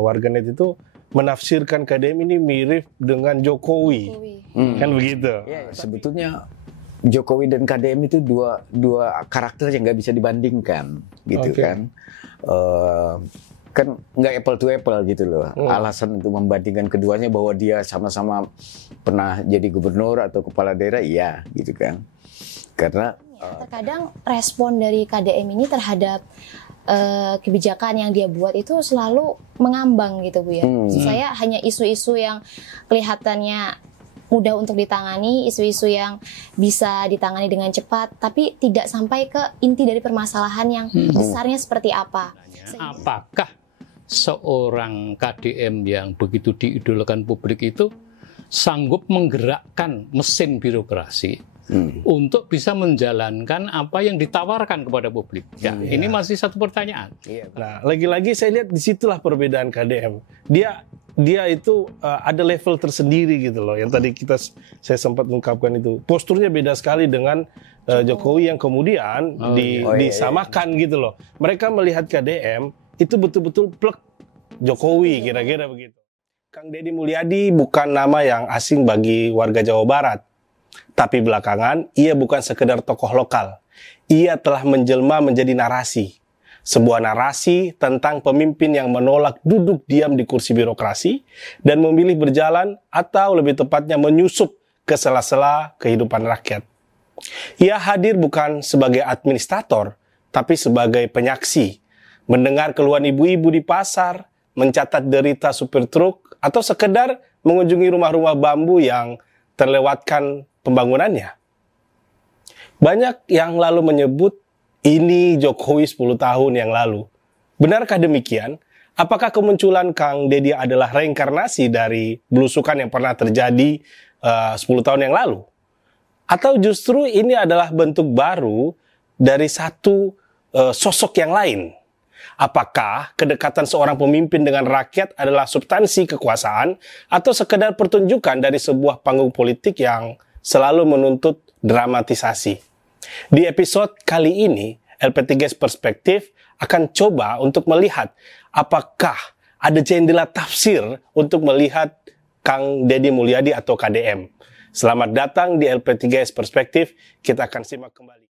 warganet itu menafsirkan KDM ini mirip dengan Jokowi. Kan begitu. Ya, sebetulnya Jokowi dan KDM itu dua karakter yang nggak bisa dibandingkan, gitu kan. Kan nggak apple to apple gitu loh. Alasan untuk membandingkan keduanya bahwa dia sama-sama pernah jadi gubernur atau kepala daerah, iya, gitu kan. Karena terkadang respon dari KDM ini terhadap kebijakan yang dia buat itu selalu mengambang gitu Bu ya. Saya hanya isu-isu yang kelihatannya mudah untuk ditangani, isu-isu yang bisa ditangani dengan cepat, tapi tidak sampai ke inti dari permasalahan yang besarnya seperti apa. Apakah seorang KDM yang begitu diidolakan publik itu sanggup menggerakkan mesin birokrasi untuk bisa menjalankan apa yang ditawarkan kepada publik? Ya, ini masih satu pertanyaan. Nah, lagi-lagi saya lihat disitulah perbedaan KDM. Dia itu ada level tersendiri gitu loh. Yang tadi saya sempat mengungkapkan itu. Posturnya beda sekali dengan Jokowi yang kemudian disamakan gitu loh. Mereka melihat KDM itu betul-betul plek Jokowi, kira-kira begitu. Kang Deddy Mulyadi bukan nama yang asing bagi warga Jawa Barat. Tapi belakangan ia bukan sekedar tokoh lokal. Ia telah menjelma menjadi narasi. Sebuah narasi tentang pemimpin yang menolak duduk diam di kursi birokrasi dan memilih berjalan atau lebih tepatnya menyusup ke sela-sela kehidupan rakyat. Ia hadir bukan sebagai administrator, tapi sebagai penyaksi, mendengar keluhan ibu-ibu di pasar, mencatat derita supir truk, atau sekedar mengunjungi rumah-rumah bambu yang terlewatkan pembangunannya. Banyak yang lalu menyebut ini Jokowi 10 tahun yang lalu. Benarkah demikian? Apakah kemunculan Kang Deddy adalah reinkarnasi dari belusukan yang pernah terjadi 10 tahun yang lalu? Atau justru ini adalah bentuk baru dari satu sosok yang lain? Apakah kedekatan seorang pemimpin dengan rakyat adalah substansi kekuasaan atau sekedar pertunjukan dari sebuah panggung politik yang selalu menuntut dramatisasi? Di episode kali ini, LP3S Perspektif akan coba untuk melihat apakah ada jendela tafsir untuk melihat Kang Deddy Mulyadi atau KDM. Selamat datang di LP3S Perspektif, kita akan simak kembali.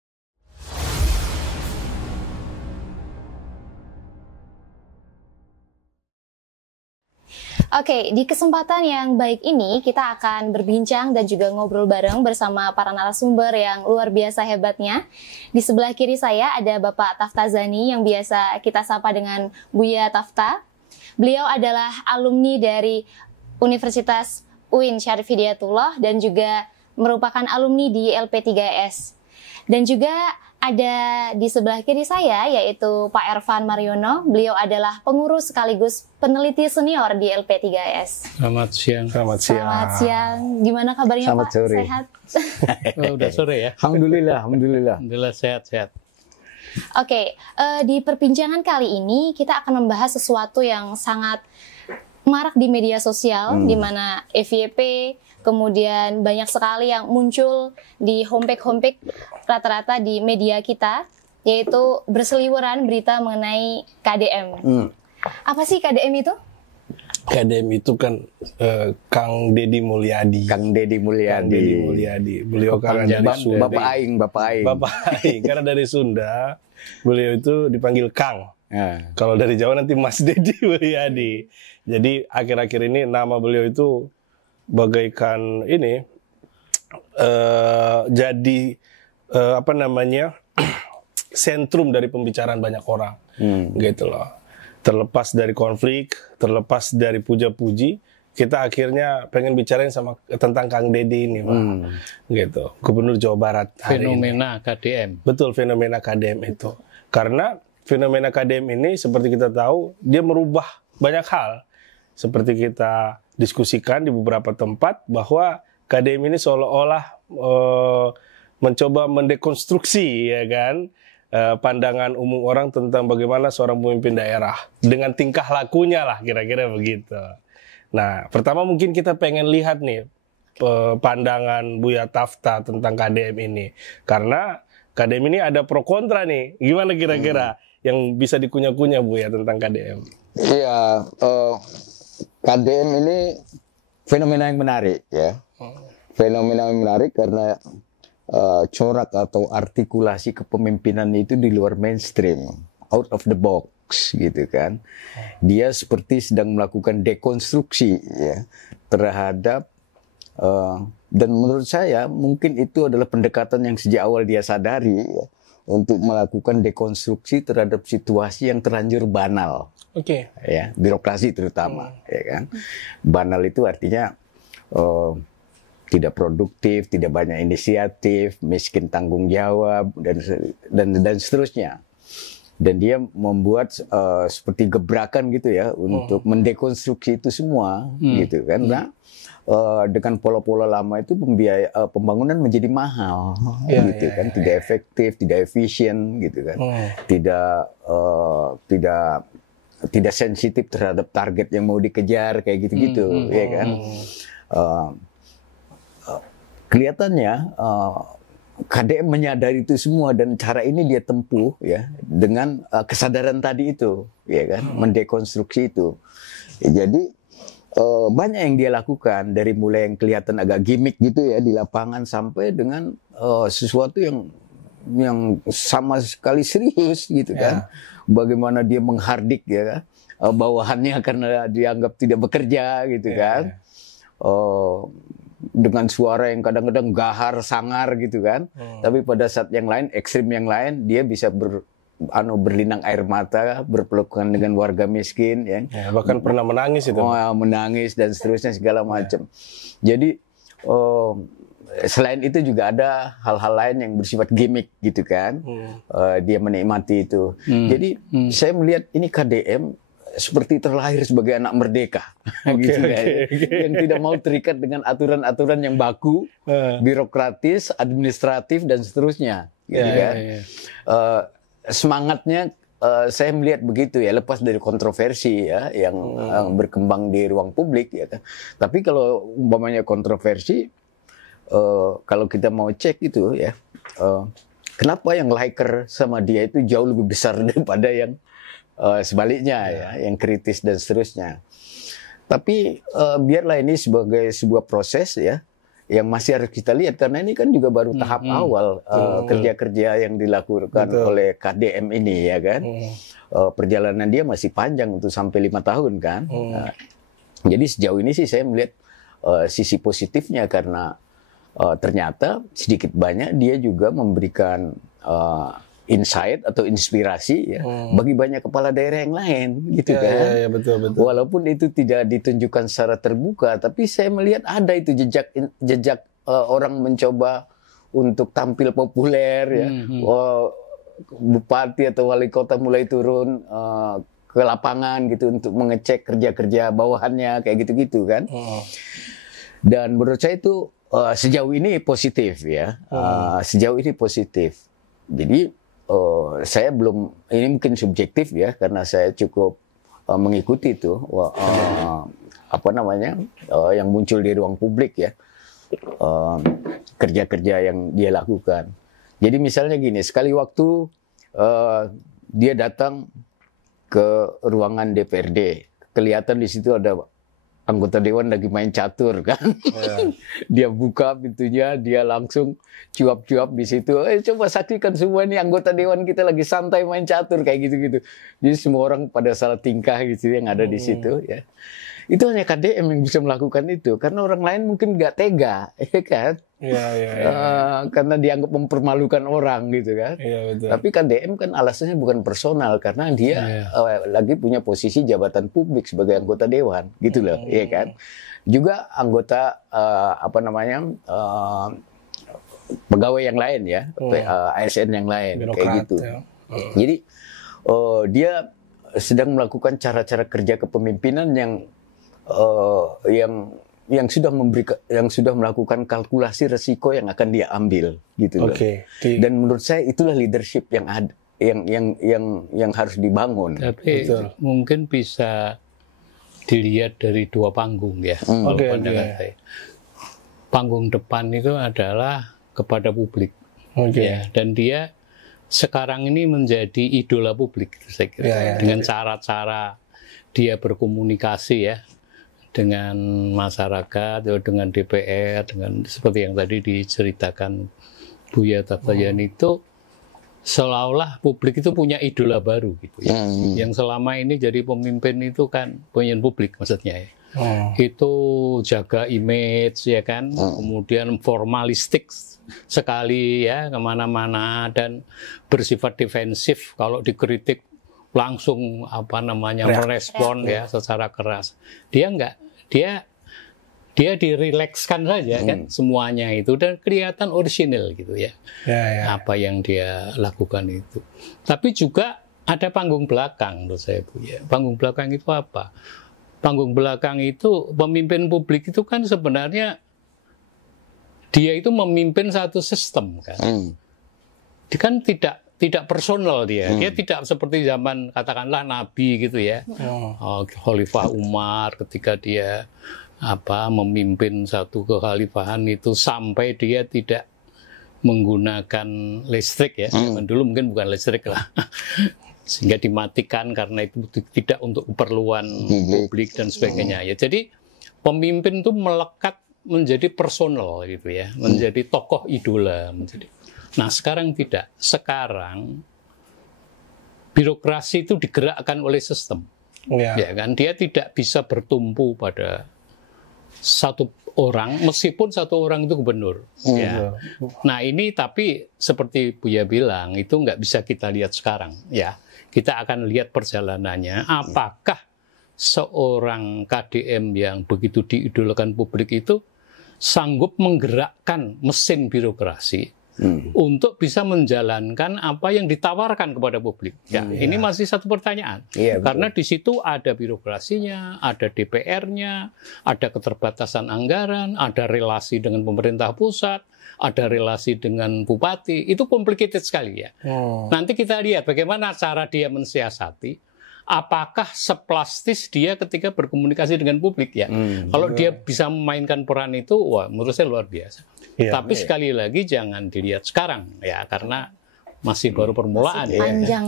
Oke, di kesempatan yang baik ini kita akan berbincang dan juga ngobrol bareng bersama para narasumber yang luar biasa hebatnya. Di sebelah kiri saya ada Bapak Taftazani yang biasa kita sapa dengan Buya Tafta. Beliau adalah alumni dari Universitas UIN Syarif Hidayatullah dan juga merupakan alumni di LP3S. Dan juga ada di sebelah kiri saya yaitu Pak Ervan Mariono. Beliau adalah pengurus sekaligus peneliti senior di LP3S. Selamat siang. Selamat siang. Selamat siang. Gimana kabarnya Selamat Pak? sore. Sehat? Udah sore ya? Alhamdulillah. Alhamdulillah sehat-sehat. Oke, di perbincangan kali ini kita akan membahas sesuatu yang sangat marak di media sosial, di mana FYP, kemudian banyak sekali yang muncul di homepage rata-rata di media kita, yaitu berseliweran berita mengenai KDM. Apa sih KDM itu? KDM itu kan Kang Deddy Mulyadi. Kang Deddy Mulyadi. Beliau karena dari Sunda. Bapak Aing. Karena dari Sunda, beliau itu dipanggil Kang. Kalau dari Jawa nanti Mas Deddy Mulyadi. Jadi akhir-akhir ini nama beliau itu bagaikan ini jadi sentrum dari pembicaraan banyak orang, gitu loh. Terlepas dari konflik, terlepas dari puja-puji, kita akhirnya pengen bicarain tentang Kang Deddy ini, Pak. Gitu, Gubernur Jawa Barat. Fenomena KDM. Betul, fenomena KDM itu. Karena fenomena KDM ini seperti kita tahu, dia merubah banyak hal. Seperti kita diskusikan di beberapa tempat bahwa KDM ini seolah-olah mencoba mendekonstruksi, ya kan, pandangan umum orang tentang bagaimana seorang pemimpin daerah dengan tingkah lakunya lah, kira-kira begitu. Nah, pertama mungkin kita pengen lihat nih pandangan Buya Tafta tentang KDM ini, karena KDM ini ada pro kontra nih. Gimana kira-kira yang bisa dikunyah-kunyah Buya tentang KDM? Iya, KDM ini fenomena yang menarik ya. Fenomena yang menarik karena corak atau artikulasi kepemimpinan itu di luar mainstream, out of the box gitu kan. Dia seperti sedang melakukan dekonstruksi ya terhadap dan menurut saya mungkin itu adalah pendekatan yang sejak awal dia sadari ya, untuk melakukan dekonstruksi terhadap situasi yang terlanjur banal. Oke. Ya, birokrasi terutama ya kan. Banal itu artinya tidak produktif, tidak banyak inisiatif, miskin tanggung jawab dan seterusnya. Dan dia membuat seperti gebrakan gitu ya untuk mendekonstruksi itu semua gitu kan. Nah, dengan pola-pola lama itu pembangunan menjadi mahal gitu kan, tidak efektif, tidak efisien gitu kan. Tidak sensitif terhadap target yang mau dikejar kayak gitu-gitu ya kan. Kelihatannya KDM menyadari itu semua dan cara ini dia tempuh ya dengan kesadaran tadi itu ya kan, mendekonstruksi itu. Jadi banyak yang dia lakukan dari mulai yang kelihatan agak gimmick gitu ya di lapangan sampai dengan sesuatu yang sama sekali serius gitu kan. Bagaimana dia menghardik ya bawahannya karena dianggap tidak bekerja gitu kan. Dengan suara yang kadang-kadang gahar, sangar gitu kan. Tapi pada saat yang lain, ekstrim yang lain, dia bisa berlinang air mata, berpelukan dengan warga miskin ya. Bahkan pernah menangis itu. Menangis dan seterusnya segala macam. Jadi selain itu juga ada hal-hal lain yang bersifat gimmick gitu kan. Dia menikmati itu. Jadi saya melihat ini KDM seperti terlahir sebagai anak merdeka, gitu kan. Yang tidak mau terikat dengan aturan-aturan yang baku, birokratis, administratif dan seterusnya, gitu kan. Semangatnya saya melihat begitu ya, lepas dari kontroversi ya yang berkembang di ruang publik ya kan. Tapi kalau umpamanya kontroversi, kalau kita mau cek itu ya, kenapa yang liker sama dia itu jauh lebih besar daripada yang sebaliknya ya, yang kritis dan seterusnya. Tapi biarlah ini sebagai sebuah proses ya, yang masih harus kita lihat karena ini kan juga baru tahap awal kerja-kerja yang dilakukan oleh KDM ini ya kan. Perjalanan dia masih panjang untuk sampai 5 tahun kan. Jadi sejauh ini sih saya melihat sisi positifnya karena ternyata sedikit banyak dia juga memberikan insight atau inspirasi ya bagi banyak kepala daerah yang lain gitu kan. Ya, betul. Walaupun itu tidak ditunjukkan secara terbuka, tapi saya melihat ada itu jejak orang mencoba untuk tampil populer ya. Bupati atau wali kota mulai turun ke lapangan gitu untuk mengecek kerja-kerja bawahannya kayak gitu-gitu kan. Dan menurut saya itu sejauh ini positif ya. Sejauh ini positif. Jadi saya belum, ini mungkin subjektif ya karena saya cukup mengikuti itu yang muncul di ruang publik ya, kerja-kerja yang dia lakukan. Jadi misalnya gini, sekali waktu dia datang ke ruangan DPRD, kelihatan di situ ada anggota dewan lagi main catur kan. Dia buka pintunya, dia langsung cuap-cuap di situ. Coba saksikan semua ini anggota dewan kita lagi santai main catur kayak gitu-gitu. Jadi semua orang pada salah tingkah gitu yang ada di situ ya. Itu hanya KDM yang bisa melakukan itu karena orang lain mungkin nggak tega, ya kan? Karena dianggap mempermalukan orang gitu kan. Betul. Tapi KDM kan alasannya bukan personal karena dia lagi punya posisi jabatan publik sebagai anggota dewan, gitu loh, ya kan? Juga anggota pegawai yang lain ya, ASN yang lain, birokrat, kayak gitu. Ya. Jadi dia sedang melakukan cara-cara kerja kepemimpinan yang sudah melakukan kalkulasi resiko yang akan dia ambil gitu loh. Dan menurut saya itulah leadership yang ada yang harus dibangun. Tapi mungkin bisa dilihat dari dua panggung ya. Pandangan saya. Panggung depan itu adalah kepada publik. Ya, dan dia sekarang ini menjadi idola publik saya kira. Dengan cara-cara dia berkomunikasi ya dengan masyarakat, dengan DPR, dengan seperti yang tadi diceritakan Buya Taftazani itu seolah-olah publik itu punya idola baru gitu ya. Yang selama ini jadi pemimpin itu kan pemimpin publik maksudnya ya. Itu jaga image ya kan, kemudian formalistik sekali ya kemana-mana dan bersifat defensif kalau dikritik langsung merespon ya secara keras. Dia enggak, dia dirilekskan saja kan semuanya itu dan kelihatan orisinil gitu ya. Apa yang dia lakukan itu. Tapi juga ada panggung belakang menurut saya Bu ya. Panggung belakang itu apa? Panggung belakang itu pemimpin publik itu kan sebenarnya dia itu memimpin satu sistem kan. Dia kan tidak personal dia. Dia tidak seperti zaman katakanlah Nabi gitu ya. Khalifah Umar ketika dia memimpin satu kekhalifahan itu sampai dia tidak menggunakan listrik ya. Dulu mungkin bukan listrik lah. Sehingga dimatikan karena itu tidak untuk keperluan publik dan sebagainya ya. Jadi pemimpin itu melekat menjadi personal gitu ya, menjadi tokoh idola menjadi. Nah, sekarang tidak. Sekarang birokrasi itu digerakkan oleh sistem. Ya kan? Dia tidak bisa bertumpu pada satu orang meskipun satu orang itu gubernur. Ya. Nah, ini tapi seperti Buya bilang itu nggak bisa kita lihat sekarang ya. Kita akan lihat perjalanannya, apakah seorang KDM yang begitu diidolakan publik itu sanggup menggerakkan mesin birokrasi untuk bisa menjalankan apa yang ditawarkan kepada publik. Ya, ini masih satu pertanyaan. Karena di situ ada birokrasinya, ada DPR-nya, ada keterbatasan anggaran, ada relasi dengan pemerintah pusat, ada relasi dengan bupati, itu complicated sekali ya. Nanti kita lihat bagaimana cara dia mensiasati, apakah seplastis dia ketika berkomunikasi dengan publik ya. Kalau dia bisa memainkan peran itu, wah menurut saya luar biasa. Tapi sekali lagi jangan dilihat sekarang ya, karena masih baru permulaan masih panjang.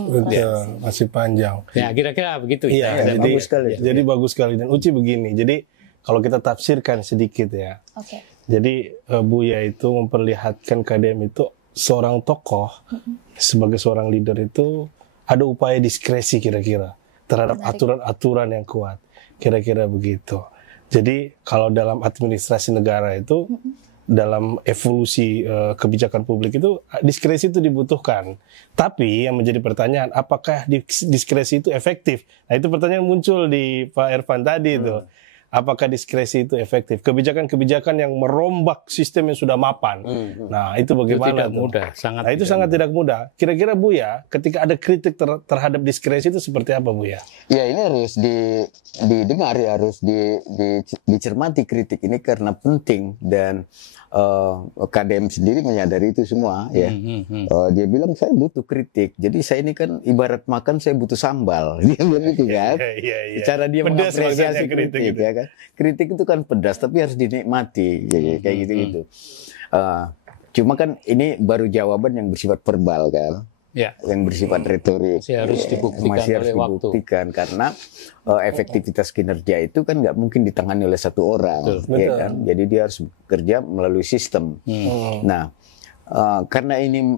Masih panjang. Ya kira-kira begitu ya. Jadi bagus sekali. Jadi bagus sekali. Dan Uci begini, jadi kalau kita tafsirkan sedikit ya. Jadi Buya itu memperlihatkan KDM itu seorang tokoh sebagai seorang leader itu ada upaya diskresi kira-kira terhadap aturan-aturan yang kuat. Kira-kira begitu. Jadi kalau dalam administrasi negara itu dalam evolusi kebijakan publik itu diskresi itu dibutuhkan. Tapi yang menjadi pertanyaan apakah diskresi itu efektif? Nah, itu pertanyaan muncul di Pak Ervan tadi itu. Apakah diskresi itu efektif? Kebijakan-kebijakan yang merombak sistem yang sudah mapan. Nah, itu bagaimana? Itu tidak mudah. Sangat tidak mudah. Kira-kira Buya, ketika ada kritik terhadap diskresi itu seperti apa Buya? Ya, ini harus didengar, ya, harus dicermati kritik ini karena penting dan KDM sendiri menyadari itu semua ya. Dia bilang saya butuh kritik. Jadi saya ini kan ibarat makan saya butuh sambal. Dia bilang gitu kan. Cara dia pedas mengapresiasi kritik ya kan. Kritik itu kan pedas tapi harus dinikmati kayak gitu-gitu. Cuma kan ini baru jawaban yang bersifat verbal kan. Yang bersifat retorik masih harus dibuktikan karena efektivitas kinerja itu kan nggak mungkin ditangani oleh satu orang, ya kan? Jadi dia harus bekerja melalui sistem. Nah, karena ini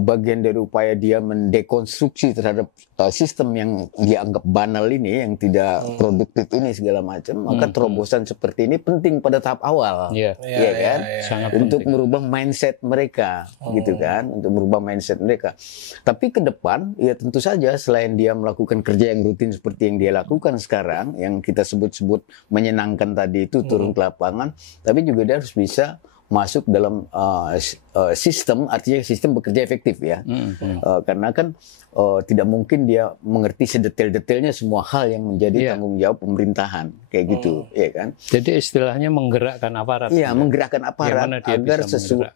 bagian dari upaya dia mendekonstruksi terhadap sistem yang dianggap banal ini, yang tidak produktif ini segala macam, maka terobosan seperti ini penting pada tahap awal, kan? Sangat untuk penting. merubah mindset mereka, gitu kan? Untuk merubah mindset mereka. Tapi ke depan, ya tentu saja selain dia melakukan kerja yang rutin seperti yang dia lakukan sekarang, yang kita sebut-sebut menyenangkan tadi itu turun ke lapangan, tapi juga dia harus bisa masuk dalam sistem, artinya sistem bekerja efektif ya. Karena kan tidak mungkin dia mengerti sedetail-detailnya semua hal yang menjadi tanggung jawab pemerintahan kayak gitu, ya kan? Jadi istilahnya menggerakkan aparat. Iya, menggerakkan aparat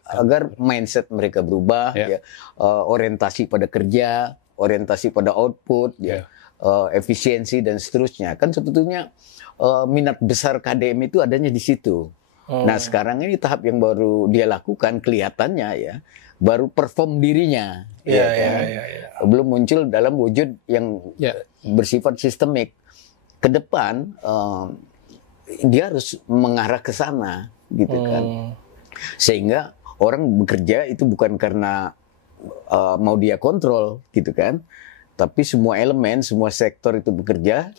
agar mindset mereka berubah, ya. Orientasi pada kerja, orientasi pada output, efisiensi dan seterusnya. Kan sebetulnya minat besar KDM itu adanya di situ. Nah, sekarang ini tahap yang baru dia lakukan kelihatannya ya, baru perform dirinya, belum muncul dalam wujud yang bersifat sistemik. ke depan dia harus mengarah ke sana gitu kan. Sehingga orang bekerja itu bukan karena mau dia kontrol gitu kan, tapi semua elemen, semua sektor itu bekerja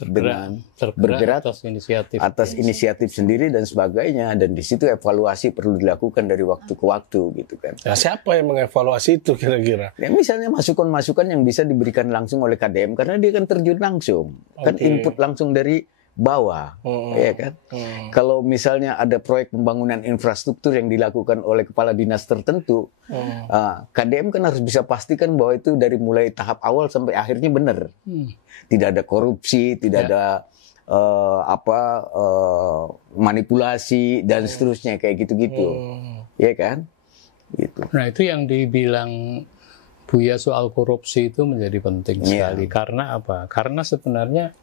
bergerak atas inisiatif sendiri dan sebagainya, dan di situ evaluasi perlu dilakukan dari waktu ke waktu gitu kan. Nah, siapa yang mengevaluasi itu kira-kira? Ya, misalnya masukan-masukan yang bisa diberikan langsung oleh KDM karena dia kan terjun langsung, kan input langsung dari bawah, ya kan. Kalau misalnya ada proyek pembangunan infrastruktur yang dilakukan oleh kepala dinas tertentu, KDM kan harus bisa pastikan bahwa itu dari mulai tahap awal sampai akhirnya benar, tidak ada korupsi, tidak ada manipulasi dan seterusnya kayak gitu-gitu, ya kan. Gitu. Nah itu yang dibilang Buya soal korupsi itu menjadi penting sekali. Karena apa? Karena sebenarnya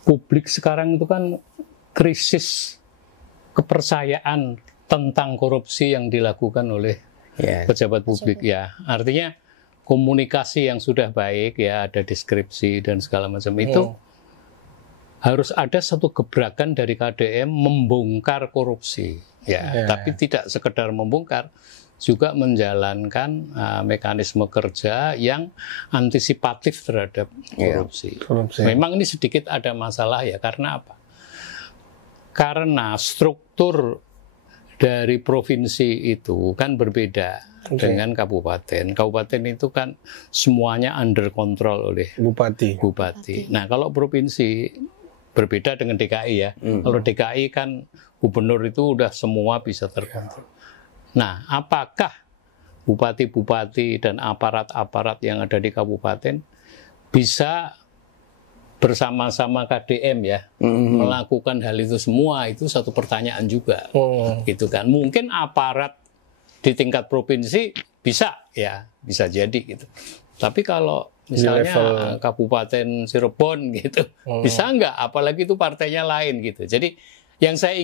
publik sekarang itu kan krisis kepercayaan tentang korupsi yang dilakukan oleh pejabat publik ya. Artinya komunikasi yang sudah baik ya, ada deskripsi dan segala macam itu harus ada satu gebrakan dari KDM membongkar korupsi ya. Tapi tidak sekedar membongkar, juga menjalankan mekanisme kerja yang antisipatif terhadap korupsi. Memang ini sedikit ada masalah ya, karena apa? Karena struktur dari provinsi itu kan berbeda dengan kabupaten. Kabupaten itu kan semuanya under control oleh bupati. Nah, kalau provinsi berbeda dengan DKI ya. Kalau DKI kan gubernur itu udah semua bisa terkontrol. Nah, apakah bupati-bupati dan aparat-aparat yang ada di kabupaten bisa bersama-sama KDM ya melakukan hal itu semua? Itu satu pertanyaan juga, gitu kan? Mungkin aparat di tingkat provinsi bisa ya, bisa jadi gitu. Tapi kalau misalnya Kabupaten Cirebon gitu, bisa nggak? Apalagi itu partainya lain gitu. Jadi yang saya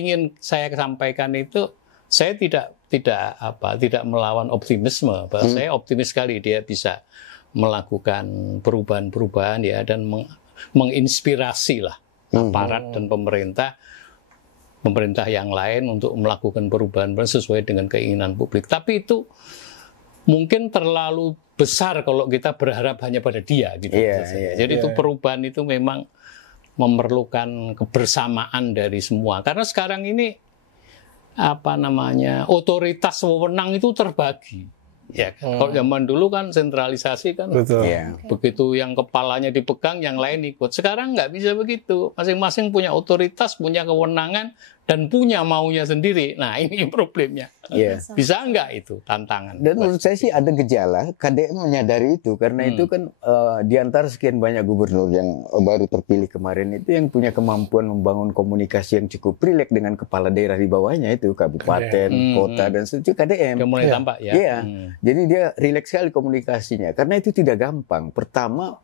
sampaikan itu, saya tidak melawan optimisme. Saya optimis sekali dia bisa melakukan perubahan-perubahan ya, dan menginspirasi lah aparat dan pemerintah yang lain untuk melakukan perubahan sesuai dengan keinginan publik. Tapi itu mungkin terlalu besar kalau kita berharap hanya pada dia gitu. Jadi itu perubahan itu memang memerlukan kebersamaan dari semua. Karena sekarang ini otoritas wewenang itu terbagi. Ya, kalau zaman dulu kan sentralisasi kan, begitu yang kepalanya dipegang, yang lain ikut. Sekarang nggak bisa begitu. Masing-masing punya otoritas, punya kewenangan, dan punya maunya sendiri. Nah, ini problemnya. Bisa nggak itu tantangan? Dan menurut saya sih ada gejala KDM menyadari itu, karena itu kan di antara sekian banyak gubernur yang baru terpilih kemarin itu yang punya kemampuan membangun komunikasi yang cukup rileks dengan kepala daerah di bawahnya itu kabupaten, kota dan seterusnya KDM. Yang mulai tampak ya. Iya. Jadi dia rileks sekali komunikasinya karena itu tidak gampang. Pertama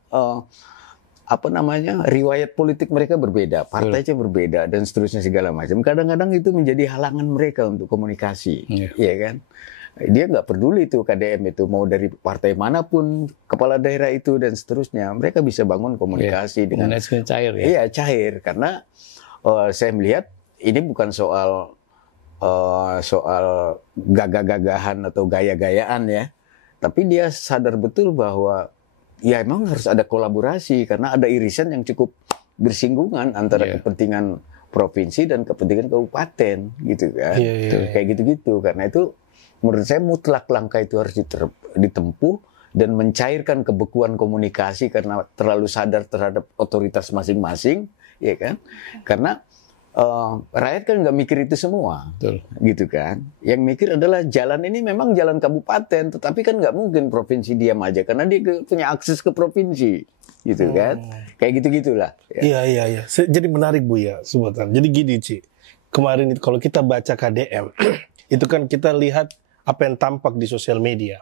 riwayat politik mereka berbeda, partainya berbeda dan seterusnya segala macam. Kadang-kadang itu menjadi halangan mereka untuk komunikasi, ya kan? Dia nggak peduli itu KDM itu mau dari partai manapun, kepala daerah itu dan seterusnya, mereka bisa bangun komunikasi dengan cair ya. Iya, cair karena saya melihat ini bukan soal gagah-gagahan atau gaya-gayaan ya, tapi dia sadar betul bahwa ya emang harus ada kolaborasi karena ada irisan yang cukup bersinggungan antara kepentingan provinsi dan kepentingan kabupaten gitu kan. Kayak gitu-gitu. Karena itu menurut saya mutlak langkah itu harus ditempuh dan mencairkan kebekuan komunikasi karena terlalu sadar terhadap otoritas masing-masing, ya kan? Karena rakyat kan nggak mikir itu semua, gitu kan? Yang mikir adalah jalan ini memang jalan kabupaten, tetapi kan nggak mungkin provinsi diam aja karena dia punya akses ke provinsi, gitu kan? Kayak gitu-gitulah. Iya. Jadi menarik Buya sebutan. Jadi gini Ci, kemarin itu kalau kita baca KDM, itu kan kita lihat apa yang tampak di sosial media.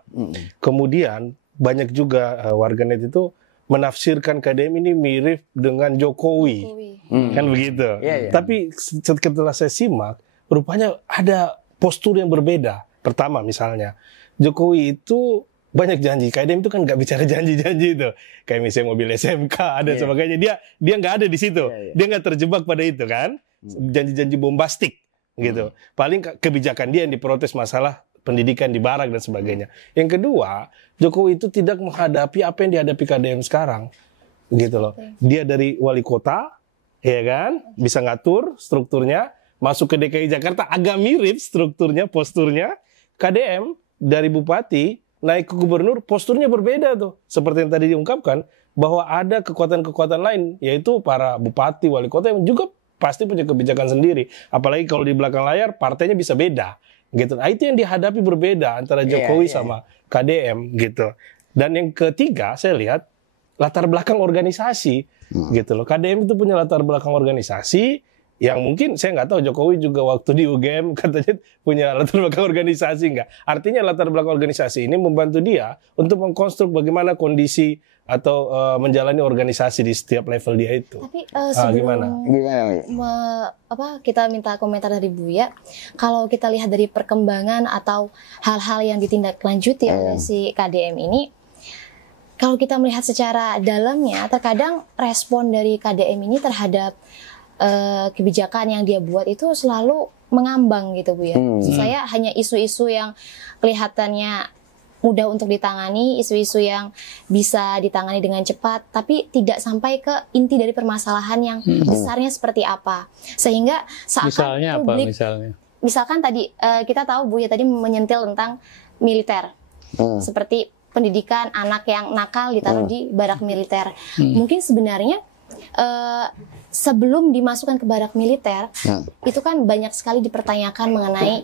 Kemudian banyak juga warganet itu menafsirkan KDM ini mirip dengan Jokowi. Kan begitu. Tapi setelah saya simak, rupanya ada postur yang berbeda. Pertama misalnya, Jokowi itu banyak janji. KDM itu kan nggak bicara janji-janji itu. Kayak misalnya mobil SMK ada sebagainya. Dia nggak ada di situ. Dia nggak terjebak pada itu kan. Janji-janji bombastik gitu. Paling kebijakan dia yang diprotes masalah pendidikan di Barak dan sebagainya. Yang kedua, Jokowi itu tidak menghadapi apa yang dihadapi KDM sekarang, gitu loh. Dia dari wali kota, ya kan, bisa ngatur strukturnya, masuk ke DKI Jakarta agak mirip strukturnya, posturnya. KDM dari bupati naik ke gubernur, posturnya berbeda tuh. Seperti yang tadi diungkapkan, bahwa ada kekuatan-kekuatan lain, yaitu para bupati, wali kota yang juga pasti punya kebijakan sendiri. Apalagi kalau di belakang layar partainya bisa beda. Gitu. Nah, itu yang dihadapi berbeda antara Jokowi sama KDM gitu. Dan yang ketiga saya lihat latar belakang organisasi gitu loh. KDM itu punya latar belakang organisasi yang mungkin saya nggak tahu Jokowi juga waktu di UGM katanya punya latar belakang organisasi nggak. Artinya latar belakang organisasi ini membantu dia untuk mengkonstruk bagaimana kondisi atau menjalani organisasi di setiap level dia itu. Tapi sebelum Gimana? Kita minta komentar dari Buya, kalau kita lihat dari perkembangan atau hal-hal yang ditindaklanjuti oleh si KDM ini, kalau kita melihat secara dalamnya, terkadang respon dari KDM ini terhadap kebijakan yang dia buat itu selalu mengambang gitu Bu ya. Saya hanya isu-isu yang kelihatannya mudah untuk ditangani, isu-isu yang bisa ditangani dengan cepat, tapi tidak sampai ke inti dari permasalahan yang besarnya seperti apa. Sehingga seakan publik, misalkan tadi kita tahu Bu ya tadi menyentil tentang militer, seperti pendidikan anak yang nakal ditaruh di barak militer. Mungkin sebenarnya sebelum dimasukkan ke barak militer, itu kan banyak sekali dipertanyakan mengenai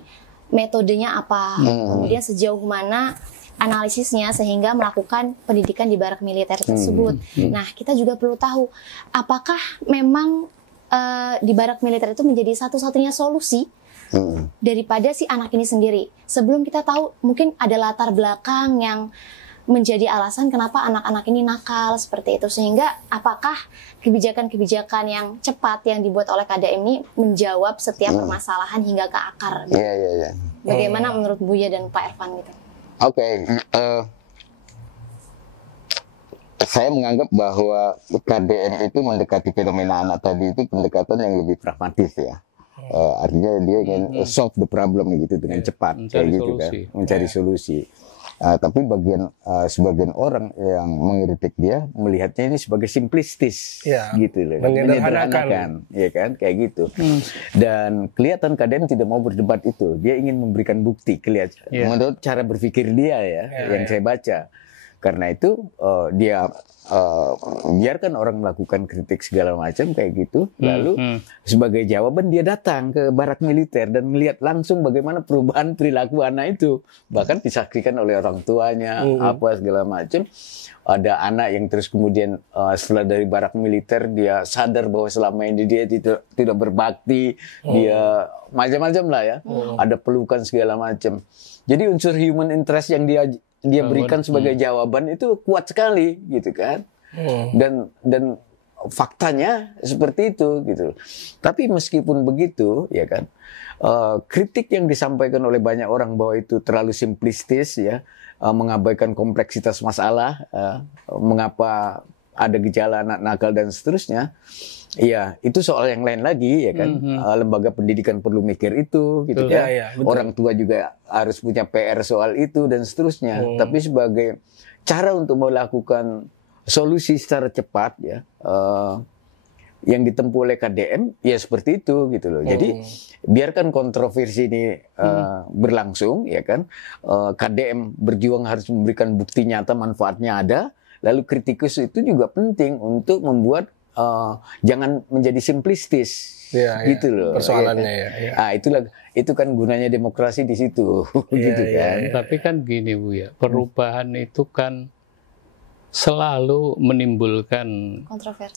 metodenya apa, kemudian sejauh mana analisisnya sehingga melakukan pendidikan di barak militer tersebut. Nah, kita juga perlu tahu apakah memang di barak militer itu menjadi satu-satunya solusi daripada si anak ini sendiri. Sebelum kita tahu mungkin ada latar belakang yang menjadi alasan kenapa anak-anak ini nakal seperti itu, sehingga apakah kebijakan-kebijakan yang cepat yang dibuat oleh KDM ini menjawab setiap permasalahan hingga ke akar. Bagaimana menurut Buya dan Pak Ervan gitu? Oke, saya menganggap bahwa KDM itu mendekati fenomena anak tadi itu pendekatan yang lebih pragmatis ya. Artinya dia ingin solve the problem gitu dengan cepat, kayak gitu kan, mencari solusi. Tapi sebagian orang yang mengkritik dia melihatnya ini sebagai simplistis, gitu loh, menyederhanakan, ya kan, kayak gitu. Dan kelihatan KDM tidak mau berdebat itu, dia ingin memberikan bukti, kelihatan menurut cara berpikir dia yang saya baca. Karena itu dia biarkan orang melakukan kritik segala macam kayak gitu, lalu sebagai jawaban dia datang ke barak militer dan melihat langsung bagaimana perubahan perilaku anak itu, bahkan disaksikan oleh orang tuanya apa segala macam. Ada anak yang terus kemudian setelah dari barak militer dia sadar bahwa selama ini dia tidak berbakti, dia macam-macam lah ya, ada pelukan segala macam. Jadi unsur human interest yang dia berikan sebagai jawaban itu kuat sekali gitu kan. Dan faktanya seperti itu gitu. Tapi meskipun begitu ya kan, kritik yang disampaikan oleh banyak orang bahwa itu terlalu simplistis ya, mengabaikan kompleksitas masalah, mengapa ada gejala anak nakal dan seterusnya. Iya, itu soal yang lain lagi ya kan. Lembaga pendidikan perlu mikir itu gitu kan. Orang tua juga harus punya PR soal itu dan seterusnya. Tapi sebagai cara untuk melakukan solusi secara cepat ya, yang ditempuh oleh KDM ya seperti itu gitu loh. Jadi biarkan kontroversi ini berlangsung ya kan. KDM berjuang harus memberikan bukti nyata, manfaatnya ada. Lalu kritikus itu juga penting untuk membuat jangan menjadi simplistis, gitu loh. Persoalannya itu kan gunanya demokrasi di situ, gitu kan. Tapi kan gini Bu ya, perubahan itu kan selalu menimbulkan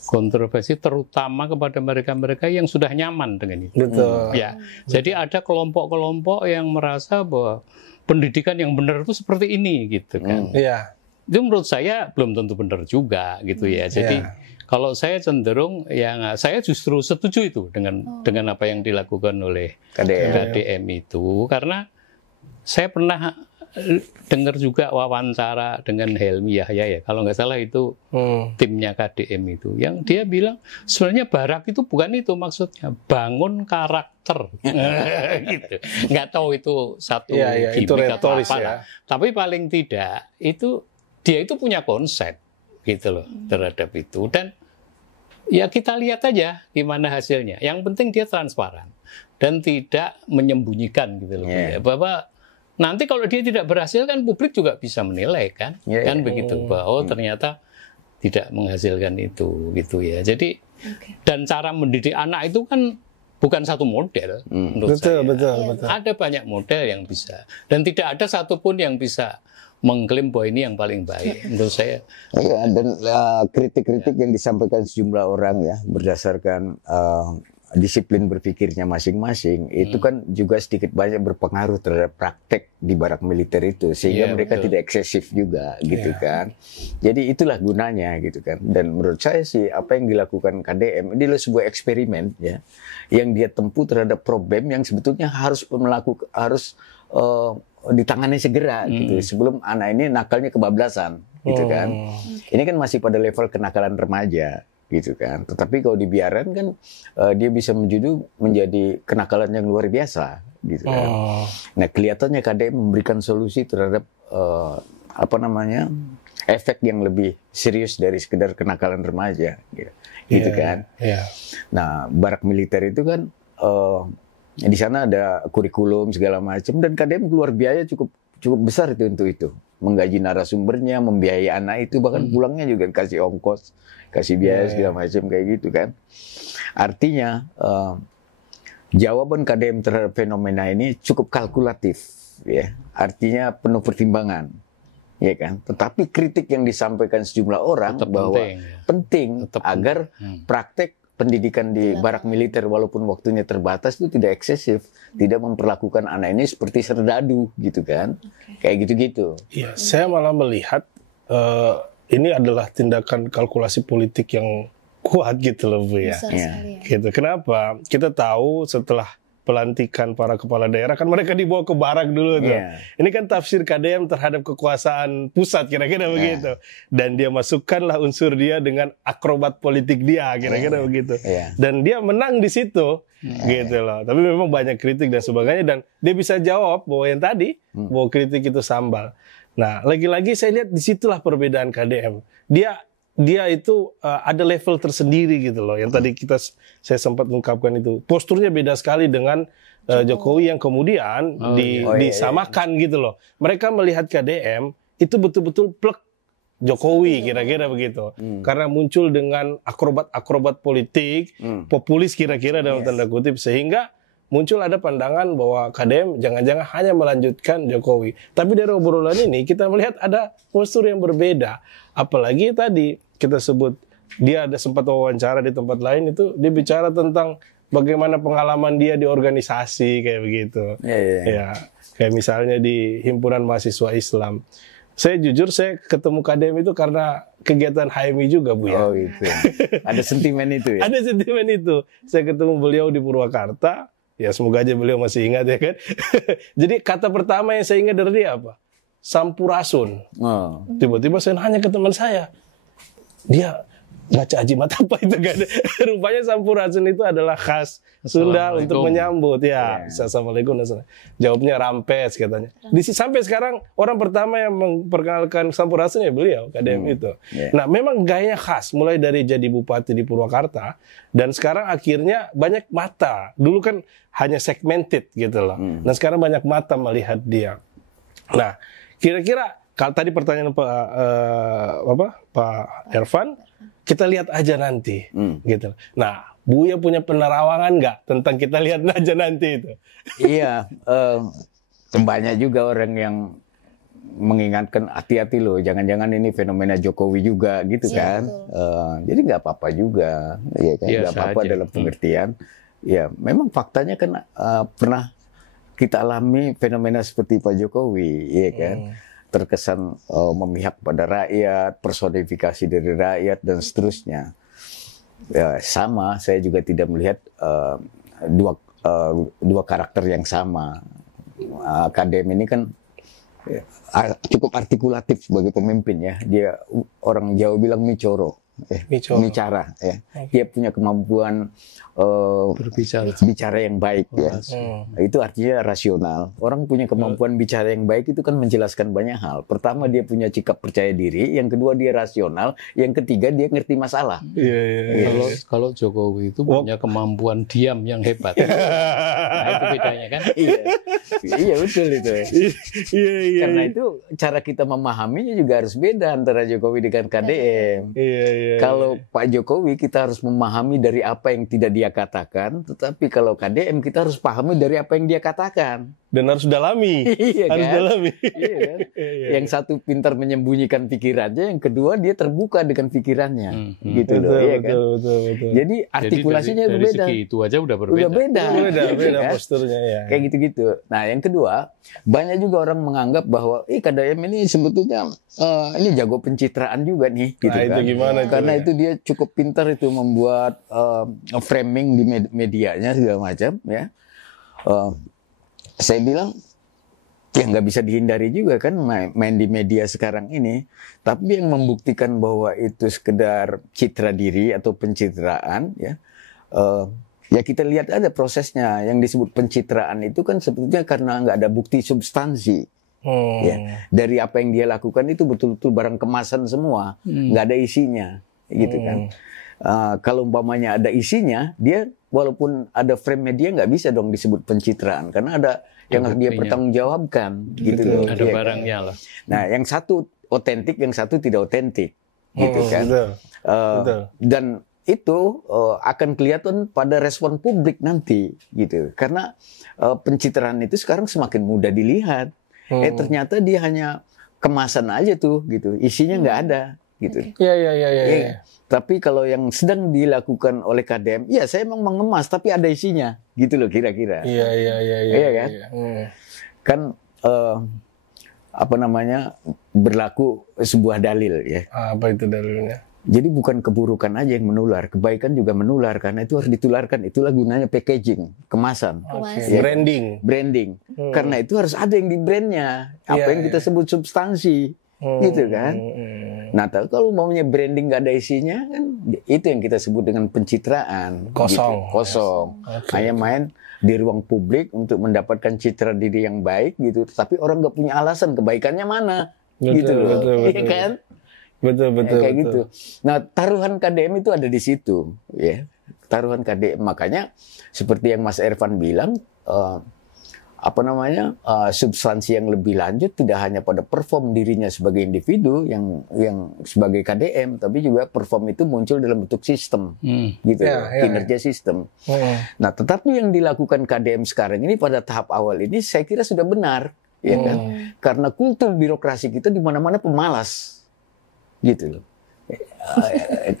kontroversi, terutama kepada mereka-mereka yang sudah nyaman dengan itu. Betul. Ya, jadi ada kelompok-kelompok yang merasa bahwa pendidikan yang benar itu seperti ini, gitu kan. Itu menurut saya belum tentu benar juga, gitu ya. Jadi kalau saya cenderung saya justru setuju itu dengan apa yang dilakukan oleh KDM itu, karena saya pernah dengar juga wawancara dengan Helmi Yahya ya, kalau nggak salah itu timnya KDM itu, yang dia bilang sebenarnya Barak itu bukan itu maksudnya, bangun karakter. Gitu. Nggak tahu itu satu itu gimmick atau retoris apa ya. lah. Tapi paling tidak itu dia itu punya konsep gitu loh terhadap itu, dan ya kita lihat aja gimana hasilnya. Yang penting dia transparan dan tidak menyembunyikan gitu loh. Bahwa nanti kalau dia tidak berhasil kan publik juga bisa menilai kan, kan begitu, bahwa ternyata tidak menghasilkan itu gitu ya. Jadi dan cara mendidik anak itu kan bukan satu model menurut saya. Betul. Ada banyak model yang bisa, dan tidak ada satupun yang bisa mengklaim bahwa ini yang paling baik menurut saya. Ya, dan kritik-kritik yang disampaikan sejumlah orang ya berdasarkan disiplin berpikirnya masing-masing itu kan juga sedikit banyak berpengaruh terhadap praktek di barak militer itu, sehingga mereka tidak eksesif juga gitu kan. Jadi itulah gunanya gitu kan. Dan menurut saya sih apa yang dilakukan KDM ini adalah sebuah eksperimen ya yang dia tempuh terhadap problem yang sebetulnya harus ditangani segera gitu sebelum anak ini nakalnya kebablasan gitu kan. Ini kan masih pada level kenakalan remaja gitu kan. Tetapi kalau dibiarkan kan dia bisa menjadi kenakalan yang luar biasa gitu kan. Nah, kelihatannya KDM memberikan solusi terhadap efek yang lebih serius dari sekedar kenakalan remaja gitu kan. Nah, barak militer itu kan di sana ada kurikulum segala macam, dan KDM keluar biaya cukup besar itu untuk itu, menggaji narasumbernya, membiayai anak itu, bahkan pulangnya juga kasih ongkos, kasih biaya segala macam kayak gitu kan. Artinya jawaban KDM terhadap fenomena ini cukup kalkulatif ya, artinya penuh pertimbangan ya kan. Tetapi kritik yang disampaikan sejumlah orang tetap bahwa penting Tetap agar praktek pendidikan di barak militer walaupun waktunya terbatas itu tidak eksesif, tidak memperlakukan anak ini seperti serdadu gitu kan, kayak gitu-gitu. Iya, saya malah melihat ini adalah tindakan kalkulasi politik yang kuat gitu loh Bu ya. Besar sekali ya. Gitu. Kenapa? Kita tahu setelah pelantikan para kepala daerah kan mereka dibawa ke barak dulu tuh. Ini kan tafsir KDM terhadap kekuasaan pusat kira-kira begitu. Dan dia masukkanlah unsur dia dengan akrobat politik dia kira-kira begitu. Dan dia menang di situ gitu loh. Tapi memang banyak kritik dan sebagainya, dan dia bisa jawab bahwa yang tadi bahwa kritik itu sambal. Nah, lagi-lagi saya lihat disitulah perbedaan KDM. Dia itu ada level tersendiri gitu loh. Yang tadi saya sempat mengungkapkan itu. Posturnya beda sekali dengan Jokowi yang kemudian disamakan gitu loh. Mereka melihat KDM itu betul-betul plek Jokowi kira-kira begitu. Karena muncul dengan akrobat-akrobat politik, populis kira-kira dalam tanda kutip, sehingga muncul ada pandangan bahwa KDM jangan-jangan hanya melanjutkan Jokowi. Tapi dari obrolan ini kita melihat ada postur yang berbeda. Apalagi tadi kita sebut dia ada sempat wawancara di tempat lain itu dia bicara tentang bagaimana pengalaman dia di organisasi kayak begitu. Ya, kayak misalnya di Himpunan Mahasiswa Islam. Saya jujur saya ketemu KDM itu karena kegiatan HMI juga Bu ya. Oh gitu. Ada sentimen itu ya. Ada sentimen itu. Saya ketemu beliau di Purwakarta. Ya semoga aja beliau masih ingat ya kan. Jadi kata pertama yang saya ingat dari dia apa? Sampurasun. Tiba-tiba saya nanya ke teman saya. Dia baca ajimat apa itu kan? Rupanya sampurasun itu adalah khas Sunda untuk menyambut ya. Assalamualaikum. Jawabnya rampes katanya. Sampai sekarang orang pertama yang memperkenalkan sampurasun ya beliau KDM itu. Nah memang gayanya khas mulai dari jadi bupati di Purwakarta dan sekarang akhirnya banyak mata. Dulu kan hanya segmented gitu loh. Nah sekarang banyak mata melihat dia. Nah kira-kira kalau tadi pertanyaan Pak Ervan, kita lihat aja nanti, gitu. Nah, Buya punya penerawangan nggak tentang kita lihat aja nanti itu? Iya, banyak juga orang yang mengingatkan hati-hati loh, jangan-jangan ini fenomena Jokowi juga, gitu kan? Jadi nggak apa-apa juga, ya kan? Nggak apa-apa dalam pengertian. Ya, memang faktanya kan pernah kita alami fenomena seperti Pak Jokowi, ya kan? Terkesan memihak pada rakyat, personifikasi dari rakyat dan seterusnya. Ya, sama, saya juga tidak melihat dua karakter yang sama. KDM ini kan cukup artikulatif sebagai pemimpin ya. Dia orang Jawa bilang micoro. Bicara ya. Dia punya kemampuan bicara yang baik ya. Itu artinya rasional. Orang punya kemampuan bicara yang baik itu kan menjelaskan banyak hal. Pertama dia punya sikap percaya diri, yang kedua dia rasional, yang ketiga dia ngerti masalah. Kalau Jokowi itu punya kemampuan diam yang hebat. Nah, itu bedanya kan? Iya betul itu. Karena itu cara kita memahaminya juga harus beda antara Jokowi dengan KDM. Kalau Pak Jokowi kita harus memahami dari apa yang tidak dia katakan, tetapi kalau KDM kita harus pahami dari apa yang dia katakan. Dan harus dalami. Harus dalami. Yang satu pintar menyembunyikan pikirannya, yang kedua dia terbuka dengan pikirannya. Gitu loh, betul. Jadi artikulasinya dari berbeda. Segi itu aja udah berbeda. Udah beda kan? Posturnya ya. Kayak gitu-gitu. Nah, yang kedua, banyak juga orang menganggap bahwa KDM ini sebetulnya ini jago pencitraan juga nih, gitu kan. Itu gimana itu? Karena itu dia cukup pintar itu membuat framing di medianya segala macam ya. Saya bilang ya nggak bisa dihindari juga kan main di media sekarang ini. Tapi yang membuktikan bahwa itu sekedar citra diri atau pencitraan ya, ya kita lihat ada prosesnya. Yang disebut pencitraan itu kan sebetulnya karena nggak ada bukti substansi. Ya, dari apa yang dia lakukan itu betul-betul barang kemasan semua, nggak ada isinya, gitu kan. Kalau umpamanya ada isinya, dia walaupun ada frame media nggak bisa dong disebut pencitraan karena ada yang harus dia pertanggungjawabkan, gitu loh. Ada barangnya lah. Nah, yang satu otentik, yang satu tidak otentik, gitu kan. Betul. Dan itu akan kelihatan pada respon publik nanti, gitu. Karena pencitraan itu sekarang semakin mudah dilihat. Ternyata dia hanya kemasan aja tuh, gitu. Isinya nggak ada, gitu. Iya. Tapi kalau yang sedang dilakukan oleh KDM, ya saya emang mengemas, tapi ada isinya, gitu loh kira-kira. Iya kan? Kan apa namanya berlaku sebuah dalil ya. Apa itu dalilnya? Jadi bukan keburukan aja yang menular, kebaikan juga menular karena itu harus ditularkan. Itulah gunanya packaging, kemasan, ya. Branding. Karena itu harus ada yang di brandnya, apa yang kita sebut substansi, gitu kan. Nah, kalau maunya branding nggak ada isinya, kan itu yang kita sebut dengan pencitraan. Kosong. Gitu. Kosong. Hanya main di ruang publik untuk mendapatkan citra diri yang baik, gitu. Tapi orang nggak punya alasan kebaikannya mana, gitu loh. Iya kan? Betul. Kayak gitu. Nah, taruhan KDM itu ada di situ, ya. Taruhan KDM, makanya seperti yang Mas Ervan bilang, substansi yang lebih lanjut tidak hanya pada perform dirinya sebagai individu yang sebagai KDM, tapi juga perform itu muncul dalam bentuk sistem, gitu, kinerja sistem. Nah, tetapi yang dilakukan KDM sekarang ini pada tahap awal ini saya kira sudah benar, ya kan? Karena kultur birokrasi kita di mana-mana pemalas, gitu loh.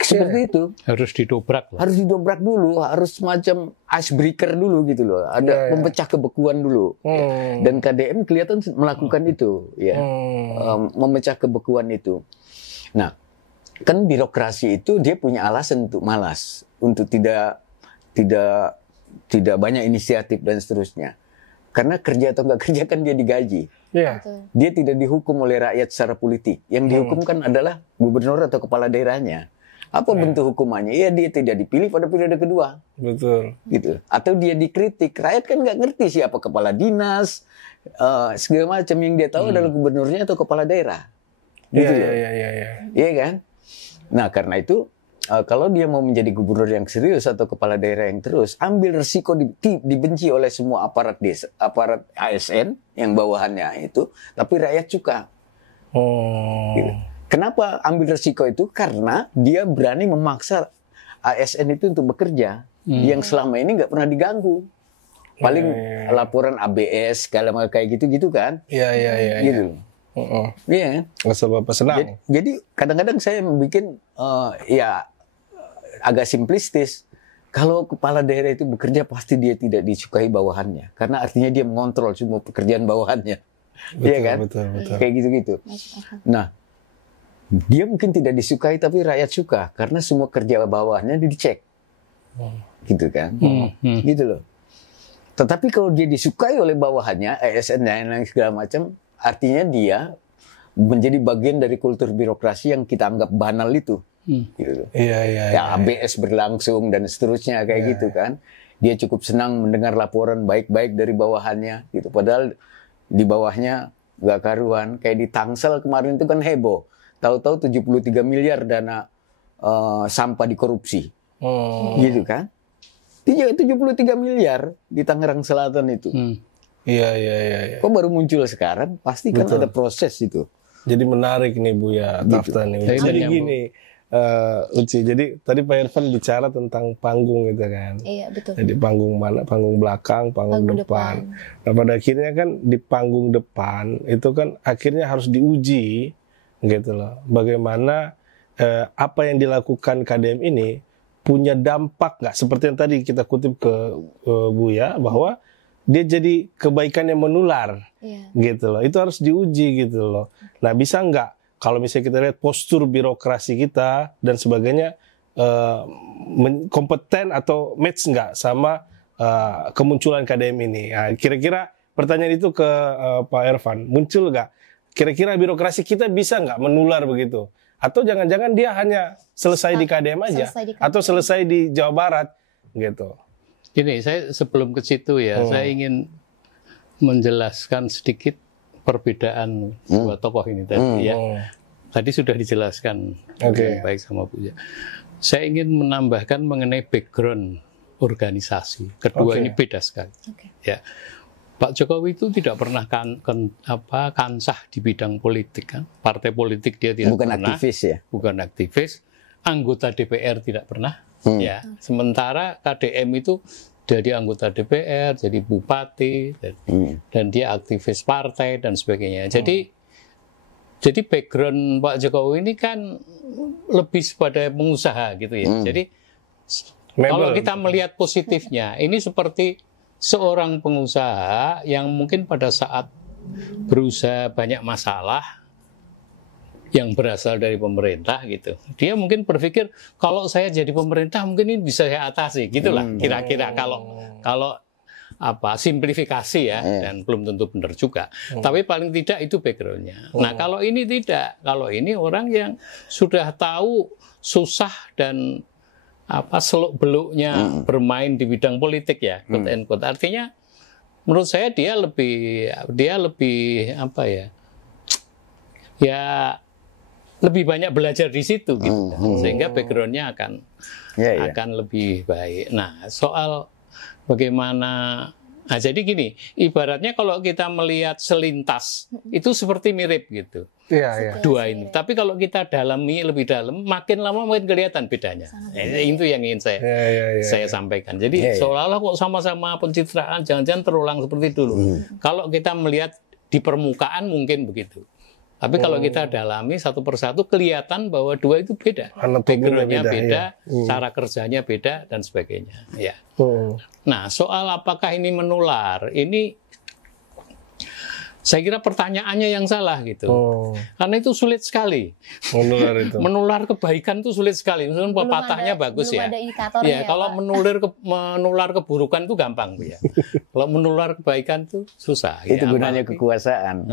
Seperti itu. Harus didobrak lah. Harus didobrak dulu, harus semacam icebreaker dulu gitu loh. Ada memecah kebekuan dulu. Dan KDM kelihatan melakukan itu, ya. Memecah kebekuan itu. Nah, kan birokrasi itu dia punya alasan untuk malas, untuk tidak banyak inisiatif dan seterusnya. Karena kerja atau nggak kerja kan dia digaji. Dia tidak dihukum oleh rakyat secara politik. Yang dihukum kan adalah gubernur atau kepala daerahnya. Apa bentuk hukumannya? Ya dia tidak dipilih pada periode kedua. Betul. Gitu. Atau dia dikritik. Rakyat kan nggak ngerti siapa kepala dinas, segala macam. Yang dia tahu adalah gubernurnya atau kepala daerah. Gitu. Iya kan? Nah, karena itu kalau dia mau menjadi gubernur yang serius atau kepala daerah yang terus, ambil resiko dibenci oleh semua aparat desa, aparat ASN yang bawahannya itu, tapi rakyat suka. Gitu. Kenapa ambil resiko itu? Karena dia berani memaksa ASN itu untuk bekerja, yang selama ini nggak pernah diganggu. Paling laporan ABS, segala macam kayak gitu-gitu kan? Iya. Gitu. Iya. Asal Bapak senang. Jadi kadang-kadang saya bikin agak simplistis. Kalau kepala daerah itu bekerja pasti dia tidak disukai bawahannya, karena artinya dia mengontrol semua pekerjaan bawahannya. Iya kan? Betul. Kayak gitu-gitu. Nah, dia mungkin tidak disukai tapi rakyat suka karena semua kerja bawahannya dicek. Gitu kan? Gitu loh. Tetapi kalau dia disukai oleh bawahannya, ASN dan lain segala macam, artinya dia menjadi bagian dari kultur birokrasi yang kita anggap banal itu. Gitu. Ya, ABS berlangsung dan seterusnya kayak gitu kan. Dia cukup senang mendengar laporan baik-baik dari bawahannya gitu. Padahal di bawahnya nggak karuan. Kayak di Tangsel kemarin itu kan heboh. Tahu-tahu 73 miliar dana sampah dikorupsi. Gitu kan. 73 miliar di Tangerang Selatan itu. Iya. Kok baru muncul sekarang? Pasti kan ada proses itu. Jadi menarik nih Buya Tafta nih. Jadi gini, Uci. Jadi tadi Pak Irfan bicara tentang panggung gitu kan. Iya, betul. Jadi panggung mana? Panggung belakang, panggung depan. Nah pada akhirnya kan di panggung depan itu kan akhirnya harus diuji gitu loh. Bagaimana apa yang dilakukan KDM ini punya dampak nggak? Seperti yang tadi kita kutip ke Buya bahwa dia jadi kebaikan yang menular, gitu loh. Itu harus diuji gitu loh. Nah bisa nggak kalau misalnya kita lihat postur birokrasi kita dan sebagainya kompeten atau match nggak sama kemunculan KDM ini? Nah, kira-kira pertanyaan itu ke Pak Irfan, muncul nggak? Kira-kira birokrasi kita bisa nggak menular begitu? Atau jangan-jangan dia hanya selesai di KDM aja, atau selesai di Jawa Barat, gitu? Gini, saya sebelum ke situ ya, saya ingin menjelaskan sedikit perbedaan dua tokoh ini tadi ya. Tadi sudah dijelaskan baik sama Buya. Saya ingin menambahkan mengenai background organisasi. Kedua ini beda sekali. Ya, Pak Jokowi itu tidak pernah kansah di bidang politik kan. Partai politik dia tidak bukan pernah. Aktivis ya. Bukan aktivis. Anggota DPR tidak pernah. Ya, sementara KDM itu jadi anggota DPR, jadi bupati, dan dia aktivis partai dan sebagainya. Jadi background Pak Jokowi ini kan lebih pada pengusaha gitu ya. Jadi kalau kita melihat positifnya, ini seperti seorang pengusaha yang mungkin pada saat berusaha banyak masalah yang berasal dari pemerintah gitu. Dia mungkin berpikir kalau saya jadi pemerintah mungkin ini bisa saya atasi gitulah kira-kira kalau simplifikasi ya dan belum tentu benar juga. Tapi paling tidak itu backgroundnya. Nah kalau ini tidak, kalau ini orang yang sudah tahu susah dan seluk-beluknya bermain di bidang politik ya, quote and quote. Artinya menurut saya dia lebih lebih banyak belajar di situ gitu, sehingga backgroundnya akan lebih baik. Nah soal bagaimana, jadi gini, ibaratnya kalau kita melihat selintas itu seperti mirip gitu, dua ini. Tapi kalau kita dalami lebih dalam, makin lama makin kelihatan bedanya. Itu yang ingin saya sampaikan. Jadi seolah-olah kok sama-sama pencitraan, jangan-jangan terulang seperti dulu. Kalau kita melihat di permukaan mungkin begitu. Tapi kalau kita dalami satu persatu kelihatan bahwa dua itu beda. Backgroundnya beda, cara kerjanya beda dan sebagainya. Ya. Nah, soal apakah ini menular, ini saya kira pertanyaannya yang salah gitu. Karena itu sulit sekali. Menular kebaikan itu sulit sekali. Meskipun pepatahnya bagus ya. Ya, kalau menular keburukan itu gampang ya. Kalau menular kebaikan itu susah. Itu gunanya kekuasaan.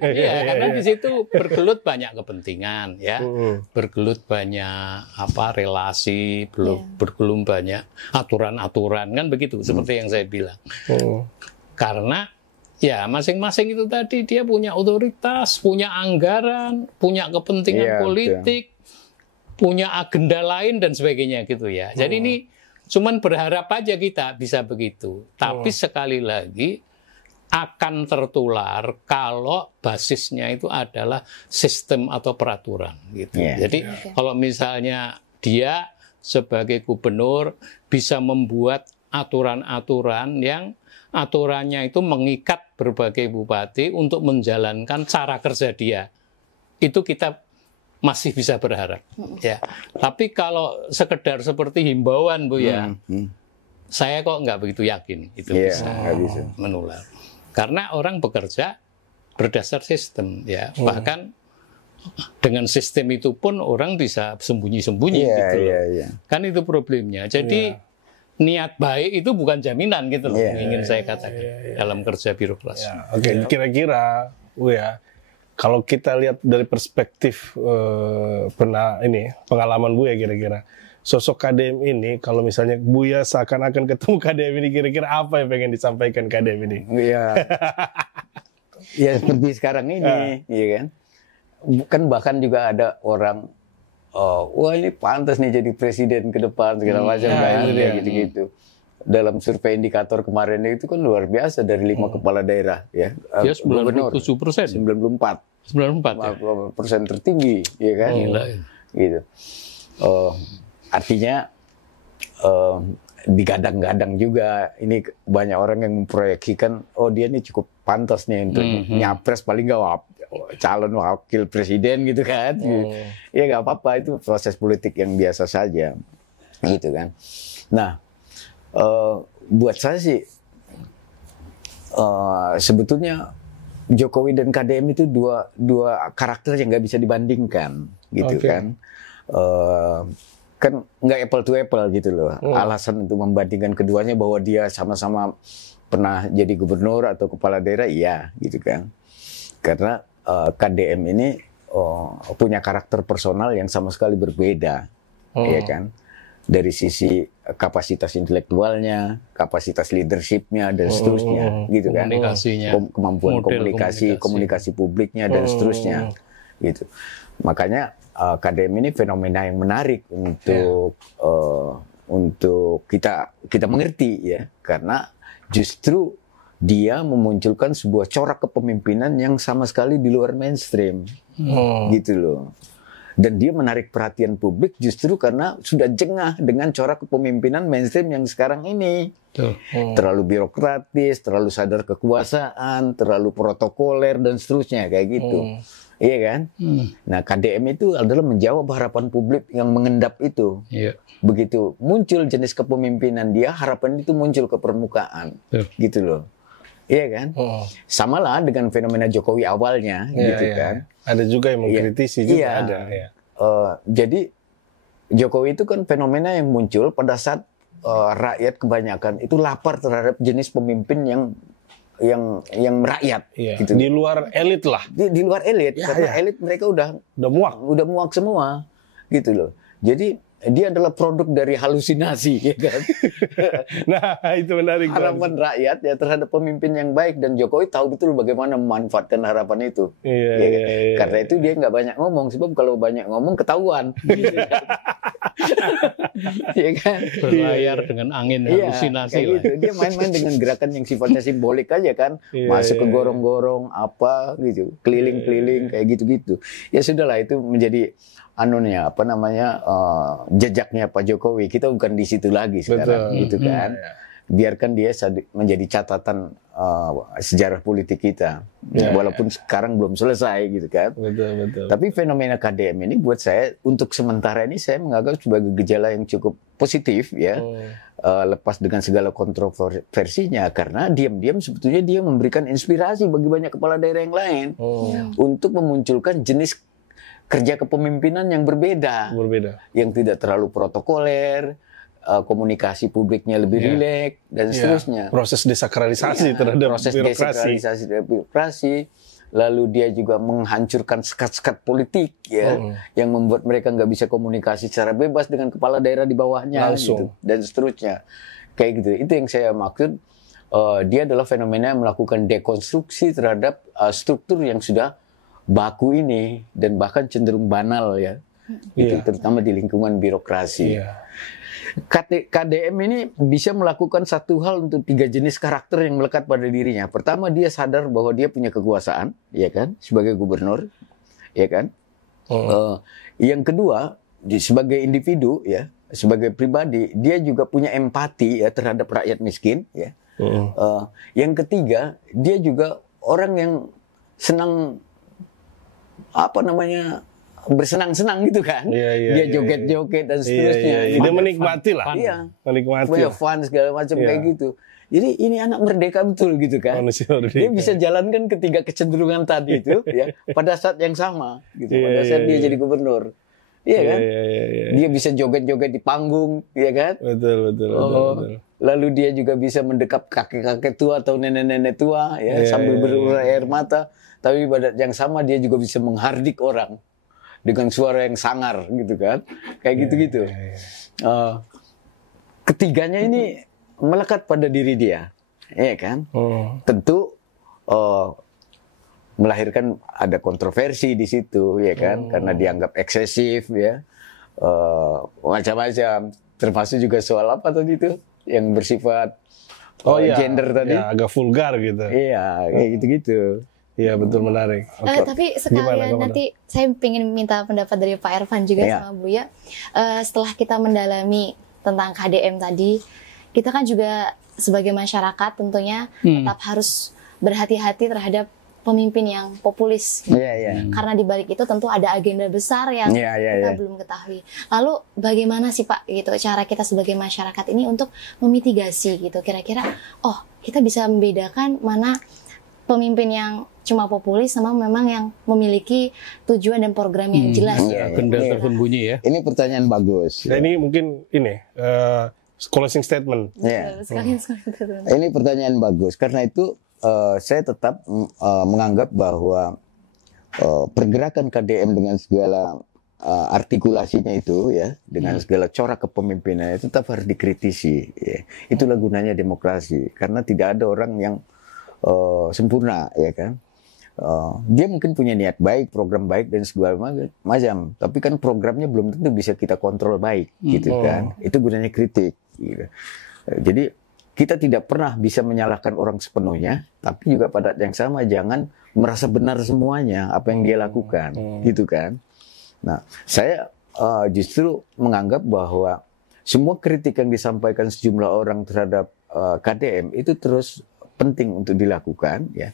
Iya, karena di situ bergelut banyak kepentingan ya. Bergelut banyak relasi, bergelut banyak aturan-aturan kan begitu seperti yang saya bilang. Karena ya, masing-masing itu tadi dia punya otoritas, punya anggaran, punya kepentingan politik, punya agenda lain dan sebagainya gitu ya. Jadi ini cuman berharap aja kita bisa begitu. Tapi sekali lagi akan tertular kalau basisnya itu adalah sistem atau peraturan gitu. Jadi kalau misalnya dia sebagai gubernur bisa membuat aturan-aturan yang aturannya itu mengikat berbagai bupati untuk menjalankan cara kerja dia. Itu kita masih bisa berharap. Ya. Tapi kalau sekedar seperti himbauan Bu ya, saya kok nggak begitu yakin itu bisa menular. Karena orang bekerja berdasar sistem ya. Bahkan dengan sistem itu pun orang bisa sembunyi-sembunyi gitu loh. Kan itu problemnya. Jadi niat baik itu bukan jaminan gitu loh, ingin saya katakan dalam kerja birokrasi. Kira-kira Buya, kalau kita lihat dari perspektif pengalaman Buya kira-kira, sosok KDM ini, kalau misalnya Buya seakan-akan ketemu KDM ini, kira-kira apa yang pengen disampaikan KDM ini? Iya. Ya seperti sekarang ini, ya kan? Kan bahkan juga ada orang, wah ini pantas nih jadi presiden ke depan segala macam kayak gitu-gitu. Dalam survei indikator kemarin itu kan luar biasa dari 5 kepala daerah ya. Dia 97%. 94 persen tertinggi, ya kan? Gila. Gitu. Artinya digadang-gadang juga. Ini banyak orang yang memproyeksikan, oh dia ini cukup pantas nih untuk nyapres, paling nggak calon wakil presiden gitu kan. Ya nggak apa-apa, itu proses politik yang biasa saja, gitu kan. Nah, buat saya sih sebetulnya Jokowi dan KDM itu dua karakter yang nggak bisa dibandingkan, gitu kan. Kan nggak apple to apple gitu loh. Alasan untuk membandingkan keduanya bahwa dia sama-sama pernah jadi gubernur atau kepala daerah, iya gitu kan. Karena KDM ini punya karakter personal yang sama sekali berbeda, ya kan. Dari sisi kapasitas intelektualnya, kapasitas leadershipnya dan seterusnya, gitu kan. Kemampuan komunikasi publiknya dan seterusnya, gitu. Makanya KDM ini fenomena yang menarik untuk kita mengerti ya, karena justru dia memunculkan sebuah corak kepemimpinan yang sama sekali di luar mainstream, gitu loh. Dan dia menarik perhatian publik justru karena sudah jengah dengan corak kepemimpinan mainstream yang sekarang ini. Terlalu birokratis, terlalu sadar kekuasaan, terlalu protokoler dan seterusnya kayak gitu. Iya kan? Nah, KDM itu adalah menjawab harapan publik yang mengendap itu. Begitu muncul jenis kepemimpinan dia, harapan itu muncul ke permukaan. Gitu loh. Iya kan? Sama lah dengan fenomena Jokowi awalnya, gitu kan. Ada juga yang mengkritisi juga ada. Jadi Jokowi itu kan fenomena yang muncul pada saat rakyat kebanyakan itu lapar terhadap jenis pemimpin yang merakyat, gitu. Di luar elit lah. Di luar elit, karena elit mereka udah muak semua, gitu loh. Jadi dia adalah produk dari halusinasi, ya kan? Nah, itu menarik. Harapan rakyat ya terhadap pemimpin yang baik, dan Jokowi tahu betul bagaimana memanfaatkan harapan itu. Karena itu dia nggak banyak ngomong, sebab kalau banyak ngomong ketahuan. Ya kan? Berlayar dengan angin halusinasi lah. Gitu. Dia main-main dengan gerakan yang sifatnya simbolik aja kan, masuk ke gorong-gorong apa gitu, keliling-keliling kayak gitu-gitu. Ya sudahlah, itu menjadi jejaknya Pak Jokowi. Kita bukan di situ lagi sekarang, gitu kan. Biarkan dia menjadi catatan sejarah politik kita, walaupun sekarang belum selesai, gitu kan. Tapi fenomena KDM ini buat saya untuk sementara ini saya menganggap sebagai gejala yang cukup positif ya, lepas dengan segala kontroversinya, karena diam-diam sebetulnya dia memberikan inspirasi bagi banyak kepala daerah yang lain untuk memunculkan jenis kerja kepemimpinan yang berbeda, yang tidak terlalu protokoler, komunikasi publiknya lebih rileks dan seterusnya. Proses desakralisasi terhadap birokrasi, lalu dia juga menghancurkan sekat-sekat politik ya, yang membuat mereka nggak bisa komunikasi secara bebas dengan kepala daerah di bawahnya, gitu, dan seterusnya, kayak gitu. Itu yang saya maksud. Dia adalah fenomena yang melakukan dekonstruksi terhadap struktur yang sudah baku ini dan bahkan cenderung banal ya, gitu, terutama di lingkungan birokrasi. KDM ini bisa melakukan satu hal untuk 3 jenis karakter yang melekat pada dirinya. Pertama, dia sadar bahwa dia punya kekuasaan, ya kan, sebagai gubernur, ya kan. Yang kedua, sebagai individu ya, sebagai pribadi, dia juga punya empati ya terhadap rakyat miskin, ya. Yang ketiga, dia juga orang yang senang bersenang-senang gitu kan. Dia joget-joget dan seterusnya. Dia menikmati lah. Menikmati. Fun segala macam kayak gitu. Jadi ini anak merdeka betul gitu kan. Dia bisa jalankan ketiga kecenderungan tadi itu ya pada saat yang sama gitu. Pada saat dia jadi gubernur. Iya kan? Iya. Dia bisa joget-joget di panggung, ya kan? Betul. Lalu dia juga bisa mendekap kakek-kakek tua atau nenek-nenek tua, ya, sambil berurai air mata. Tapi pada yang sama dia juga bisa menghardik orang dengan suara yang sangar, gitu kan? Kayak gitu-gitu. Ketiganya ini melekat pada diri dia, ya kan? Tentu melahirkan ada kontroversi di situ, ya kan? Karena dianggap eksesif, ya, macam-macam. Termasuk juga soal apa tadi itu yang bersifat gender tadi, ya, agak vulgar gitu. Iya, kayak gitu-gitu. Iya, betul, menarik. Tapi sekalian Gimana? nanti saya ingin minta pendapat dari Pak Ervan juga sama Buya. Setelah kita mendalami tentang KDM tadi, kita kan juga sebagai masyarakat tentunya tetap harus berhati-hati terhadap pemimpin yang populis. Karena di balik itu tentu ada agenda besar yang kita belum ketahui. Lalu bagaimana sih Pak gitu cara kita sebagai masyarakat ini untuk memitigasi gitu kira-kira kita bisa membedakan mana pemimpin yang cuma populis sama memang yang memiliki tujuan dan program yang jelas. Agenda tersembunyi ya. Ini pertanyaan bagus. Nah, ini mungkin closing statement. Ini pertanyaan bagus karena itu saya tetap menganggap bahwa pergerakan KDM dengan segala artikulasinya itu, ya, dengan segala corak kepemimpinannya tetap harus dikritisi. Ya. Itulah gunanya demokrasi, karena tidak ada orang yang sempurna, ya kan. Dia mungkin punya niat baik, program baik dan segala macam, tapi kan programnya belum tentu bisa kita kontrol baik, gitu kan. Itu gunanya kritik. Gitu. Jadi kita tidak pernah bisa menyalahkan orang sepenuhnya, tapi juga pada yang sama jangan merasa benar semuanya apa yang dia lakukan, gitu kan. Nah, saya justru menganggap bahwa semua kritik yang disampaikan sejumlah orang terhadap KDM itu terus penting untuk dilakukan, ya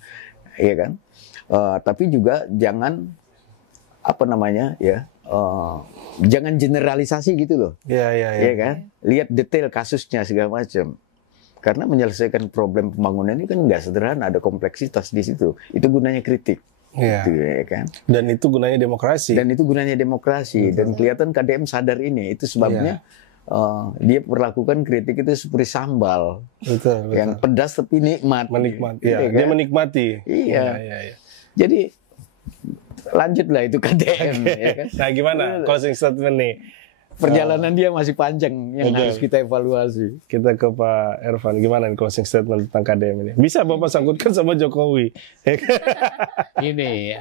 kan. Tapi juga jangan jangan generalisasi gitu loh, ya kan. Lihat detail kasusnya segala macam. Karena menyelesaikan problem pembangunan ini kan nggak sederhana, ada kompleksitas di situ. Itu gunanya kritik, gitu, ya kan. Dan itu gunanya demokrasi. Dan kelihatan KDM sadar ini. Itu sebabnya dia perlakukan kritik itu seperti sambal, betul. Yang pedas tapi nikmat. Ya, kan? Dia menikmati. Iya. Jadi lanjutlah itu KDM. Ya kan? Nah, gimana closing statement nih? Perjalanan dia masih panjang yang harus kita evaluasi. Kita ke Pak Ervan, gimana nih closing statement tentang KDM ini? Bisa Bapak sangkutkan sama Jokowi. Ini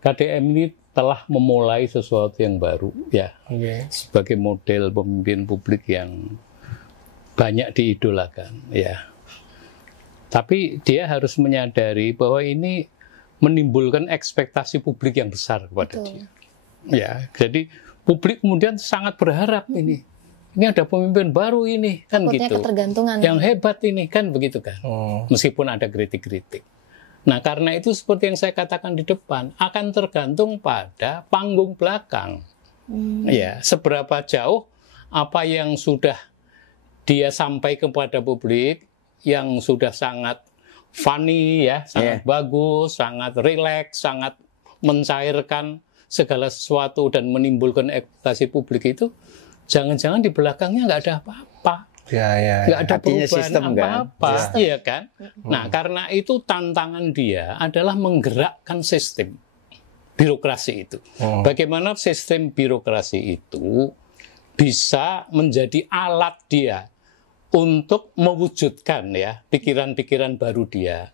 KDM ini telah memulai sesuatu yang baru, ya. Sebagai model pemimpin publik yang banyak diidolakan, ya. Tapi dia harus menyadari bahwa ini menimbulkan ekspektasi publik yang besar kepada dia. Ya, jadi publik kemudian sangat berharap ini ada pemimpin baru ini, kan gitu. Ketergantungan. Yang hebat ini, kan begitu kan. Meskipun ada kritik-kritik. Nah, karena itu seperti yang saya katakan di depan, akan tergantung pada panggung belakang. Ya, seberapa jauh apa yang sudah dia sampaikan kepada publik, yang sudah sangat funny, ya, sangat bagus, sangat rileks, sangat mencairkan segala sesuatu dan menimbulkan ekspektasi publik itu, jangan-jangan di belakangnya nggak ada apa-apa. Nggak ada perubahan apa-apa, iya kan? Nah, karena itu tantangan dia adalah menggerakkan sistem birokrasi itu. Bagaimana sistem birokrasi itu bisa menjadi alat dia untuk mewujudkan, ya, pikiran-pikiran baru dia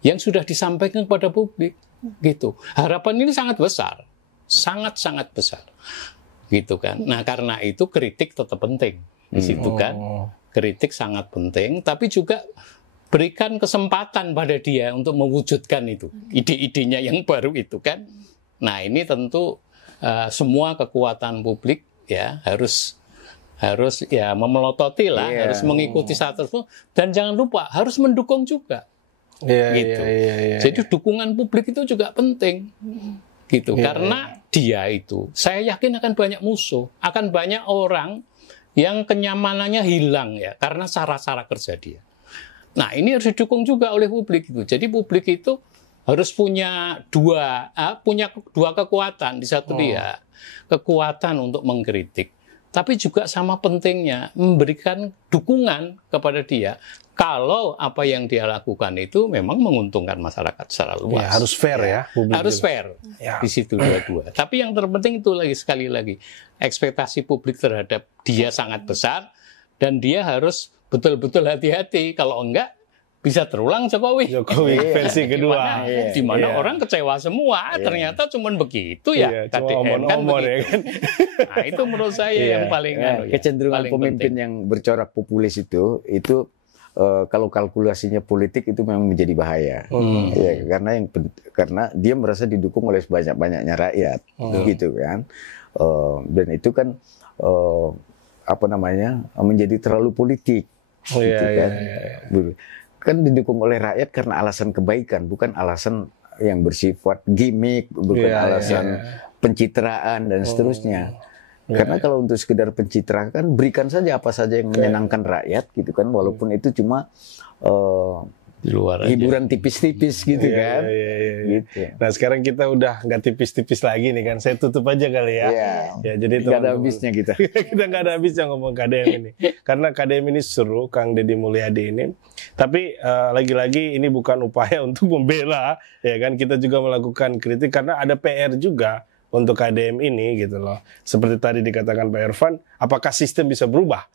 yang sudah disampaikan kepada publik, gitu. Harapan ini sangat besar. Sangat-sangat besar, gitu kan. Nah, karena itu kritik tetap penting di situ kan. Kritik sangat penting, tapi juga berikan kesempatan pada dia untuk mewujudkan itu, ide-idenya yang baru itu kan. Nah, ini tentu semua kekuatan publik, ya, harus ya memelototi lah, harus mengikuti saat tersebut, dan jangan lupa harus mendukung juga, gitu. Jadi dukungan publik itu juga penting. Gitu. Karena dia itu, saya yakin akan banyak musuh, akan banyak orang yang kenyamanannya hilang, ya, karena cara-cara kerja dia. Nah, ini harus didukung juga oleh publik itu. Jadi publik itu harus punya dua kekuatan di satu pihak, kekuatan untuk mengkritik, tapi juga sama pentingnya memberikan dukungan kepada dia kalau apa yang dia lakukan itu memang menguntungkan masyarakat secara luas. Ya, harus fair ya. Harus fair Ya. di situ dua-dua. Tapi yang terpenting itu sekali lagi ekspektasi publik terhadap dia sangat besar dan dia harus betul-betul hati-hati. Kalau enggak bisa terulang Jokowi versi kedua. Di mana orang kecewa semua. Ternyata cuma begitu ya. KDM kan begitu. Ya kan? Nah, itu menurut saya yang paling kecenderungan paling pemimpin penting. yang bercorak populis itu kalau kalkulasinya politik itu memang menjadi bahaya. Ya, karena dia merasa didukung oleh sebanyak-banyaknya rakyat, gitu kan. Dan itu kan menjadi terlalu politik, gitu kan. Kan didukung oleh rakyat karena alasan kebaikan, bukan alasan yang bersifat gimmick, bukan alasan pencitraan dan seterusnya. Karena kalau untuk sekedar pencitraan kan berikan saja apa saja yang menyenangkan rakyat gitu kan, walaupun itu cuma di luar hiburan tipis-tipis gitu kan. Gitu. Nah sekarang kita udah nggak tipis-tipis lagi nih kan, saya tutup aja kali ya. Ya jadi nggak ada habisnya kita. Kita nggak ada habisnya ngomong KDM ini, karena KDM ini seru, Kang Deddy Mulyadi ini. Tapi lagi-lagi ini bukan upaya untuk membela, ya kan, kita juga melakukan kritik karena ada PR juga untuk KDM ini gitu loh. Seperti tadi dikatakan Pak Irfan, apakah sistem bisa berubah?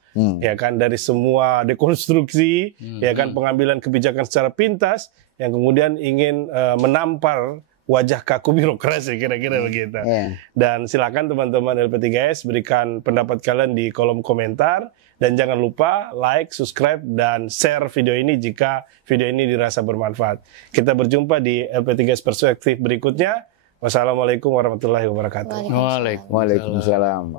Ya kan, dari semua dekonstruksi, ya kan, pengambilan kebijakan secara pintas yang kemudian ingin menampar wajah kaku birokrasi, kira-kira begitu. Dan silakan teman-teman LP3S berikan pendapat kalian di kolom komentar, dan jangan lupa like, subscribe, dan share video ini jika video ini dirasa bermanfaat. Kita berjumpa di LP3S Perspektif berikutnya. Wassalamualaikum warahmatullahi wabarakatuh. Waalaikumsalam.